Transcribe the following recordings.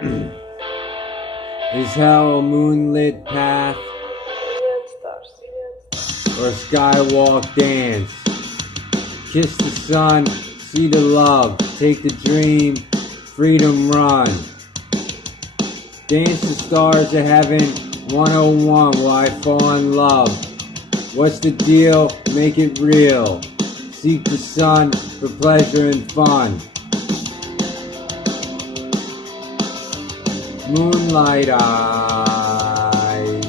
Is hell a moonlit path or a skywalk dance? Kiss the sun, see the love, take the dream, freedom run. Dance the stars of heaven, 101, will I fall in love? What's the deal? Make it real. Seek the sun for pleasure and fun. Moonlight eyes,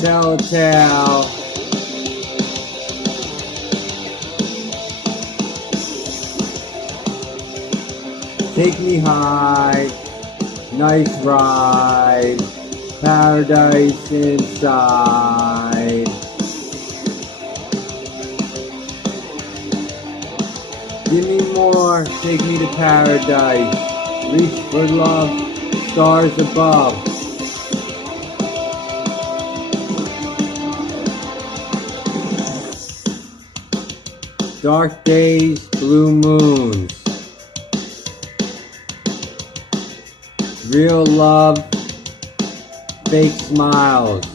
tell a tale. Take me high, nice ride, paradise inside. Give me more, take me to paradise. Reach for love, stars above. Dark days, blue moons. Real love, fake smiles.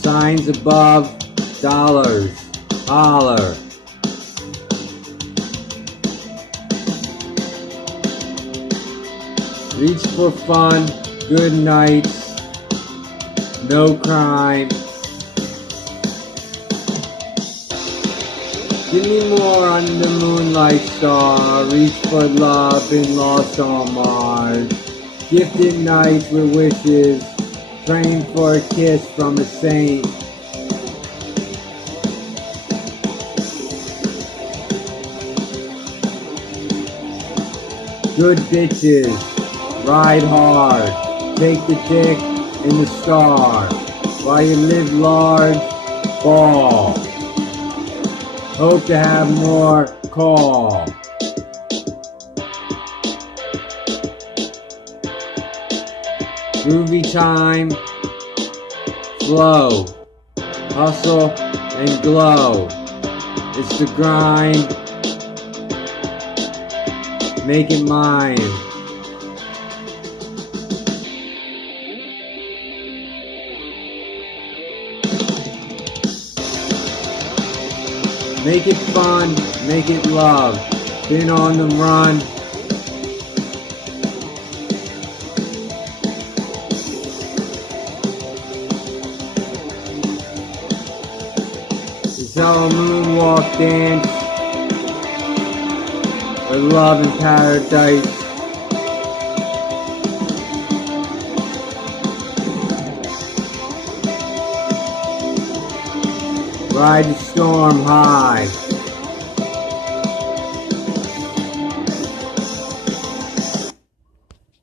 Signs above, dollars, holler. Reach for fun, good nights, no crime. Give me more on the moonlight star. Reach for love and lost on Mars. Gifted nights with wishes, praying for a kiss from a saint. Good bitches, ride hard, take the dick and the star. While you live large, ball. Hope to have more, call. Groovy time, flow, hustle and glow. It's the grind, make it mine. Make it fun, make it love. Been on the run. It's how a moonwalk dance. Or love in paradise. Ride the storm high.